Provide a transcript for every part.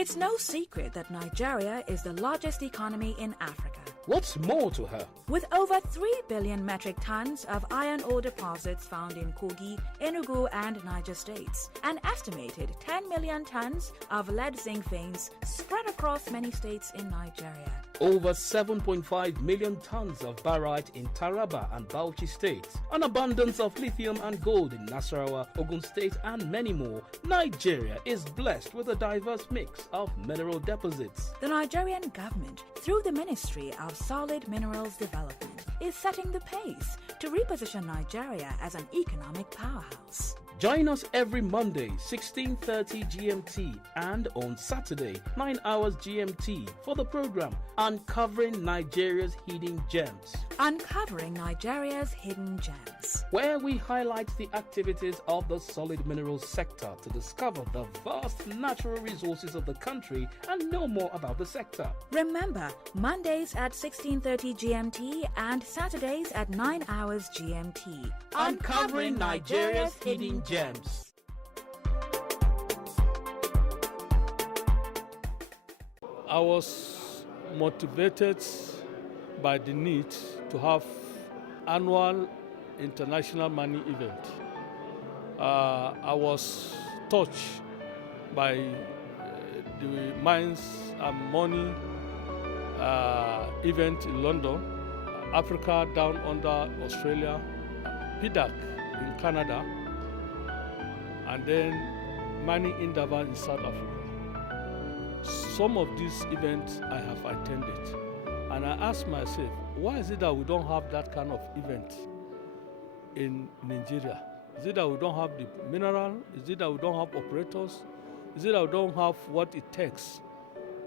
It's no secret that Nigeria is the largest economy in Africa. What's more to her? With over 3 billion metric tons of iron ore deposits found in Kogi, Enugu, and Niger states, an estimated 10 million tons of lead-zinc veins spread across many states in Nigeria. Over 7.5 million tons of barite in Taraba and Bauchi states, an abundance of lithium and gold in Nasarawa, Ogun State, and many more. Nigeria is blessed with a diverse mix of mineral deposits. The Nigerian government, through the Ministry of Solid Minerals Development, is setting the pace to reposition Nigeria as an economic powerhouse. Join us every Monday, 16:30 GMT, and on Saturday, 9 hours GMT, for the program Uncovering Nigeria's Hidden Gems. Uncovering Nigeria's Hidden Gems, where we highlight the activities of the solid minerals sector to discover the vast natural resources of the country and know more about the sector. Remember, Mondays at 16:30 GMT and Saturdays at 9 hours GMT. Uncovering Nigeria's Hidden Gems. I was motivated by the need to have annual international mining event. I was touched by the mines and money event in London, Africa Down Under Australia, PDAC in Canada, and then mining in Durban in South Africa. Some of these events I have attended, and I asked myself, why is it that we don't have that kind of event in Nigeria? Is it that we don't have the mineral? Is it that we don't have operators? Is it that we don't have what it takes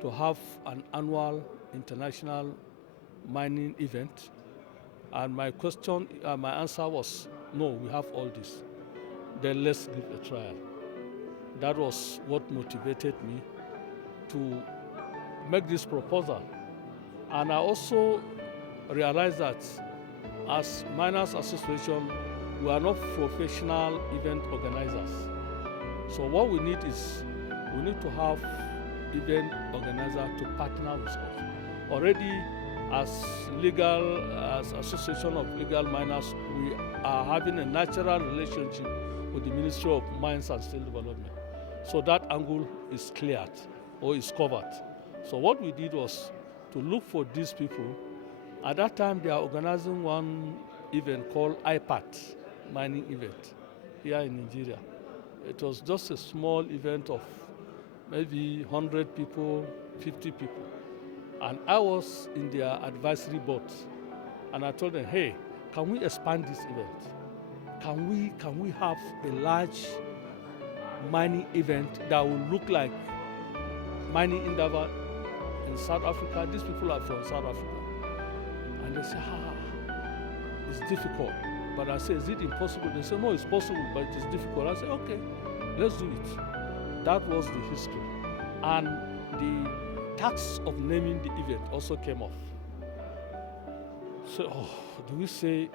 to have an annual international mining event? And my answer was, no, we have all this. Then let's give a trial. That was what motivated me to make this proposal. And I also realized that as Miners Association, we are not professional event organizers. So what we need is, we need to have event organizers to partner with us. Already, as Association of Legal Miners, we are having a natural relationship with the Ministry of Mines and Steel Development. So that angle is cleared or is covered. So what we did was to look for these people. At that time, they are organizing one event called IPAT, mining event, here in Nigeria. It was just a small event of maybe 100 people, 50 people. And I was in their advisory board. And I told them, hey, can we expand this event? Can we have a large mining event that will look like mining in Durban in South Africa? These people are from South Africa. And they say, it's difficult. But I say, is it impossible? They say, no, it's possible, but it is difficult. I say, okay, let's do it. That was the history. And the tax of naming the event also came off. So, do we say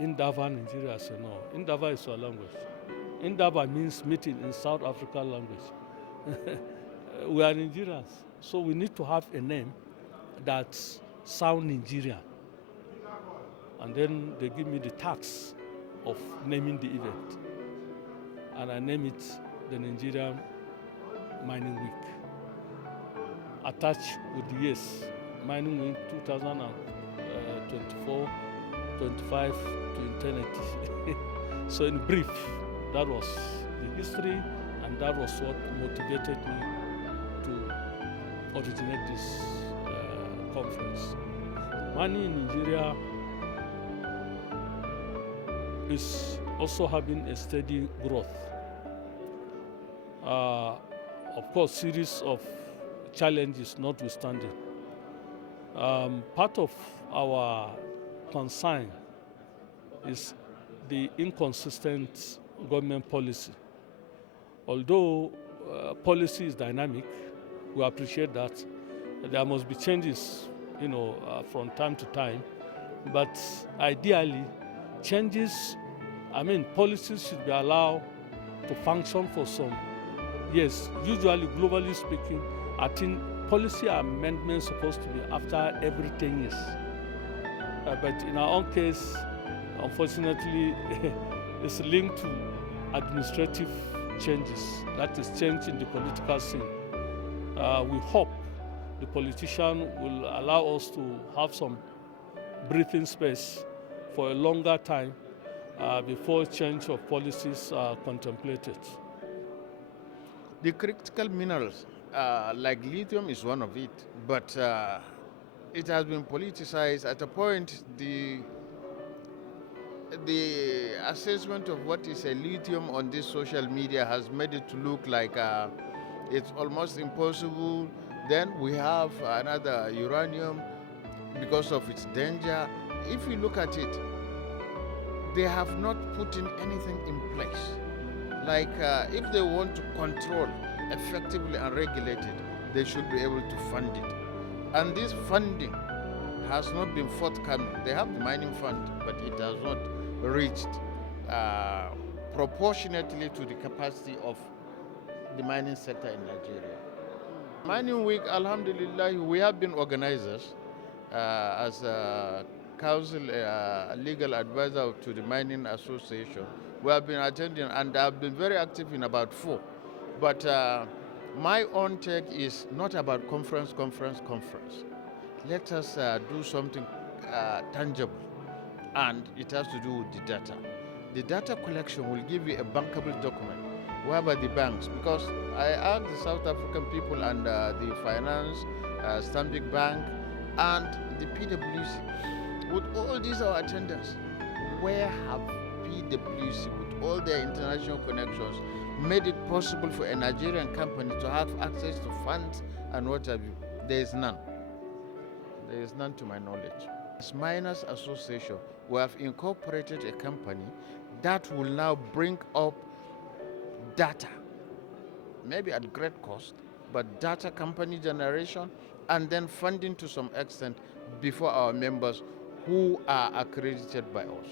Indaba, Nigeria? I say, no. Indaba is our language. Indaba means meeting in South African language. We are Nigerians, so we need to have a name that sounds Nigerian. And then they give me the tax of naming the event. And I name it the Nigerian Mining Week. Attached with the years, Mining Week 2024, 25 to eternity. So in brief, that was the history, and that was what motivated me to originate this conference. Mining in Nigeria is also having a steady growth. Of course, series of challenges notwithstanding. Part of our concern is the inconsistent government policy. Although policy is dynamic, we appreciate that. There must be changes, from time to time. But ideally, policies should be allowed to function for some years. Usually, globally speaking, I think policy amendments supposed to be after every 10 years. But in our own case, unfortunately, it's linked to administrative changes. That is change in the political scene. We hope the politician will allow us to have some breathing space for a longer time before change of policies are contemplated. The critical minerals, like lithium is one of it, but it has been politicized. At a point, the assessment of what is a lithium on this social media has made it to look like it's almost impossible. Then we have another uranium because of its danger. If you look at it, they have not put in anything in place. Like if they want to control effectively and regulate it, they should be able to fund it. And this funding has not been forthcoming. They have the mining fund, but it has not reached proportionately to the capacity of the mining sector in Nigeria. Mining Week, alhamdulillah, we have been organizers as a council, legal advisor to the Mining Association. We have been attending and I've been very active in about 4. But my own take is not about conference. Let us do something tangible, and it has to do with the data. The data collection will give you a bankable document whereby the banks, because I asked the South African people and the finance, Stanbic Bank, and the PwC, with all these our attendants, where have PwC, with all their international connections, made it possible for a Nigerian company to have access to funds and what have you? There is none. There is none to my knowledge. As Miners Association, we have incorporated a company that will now bring up data, maybe at great cost, but data company generation and then funding to some extent before our members who are accredited by us.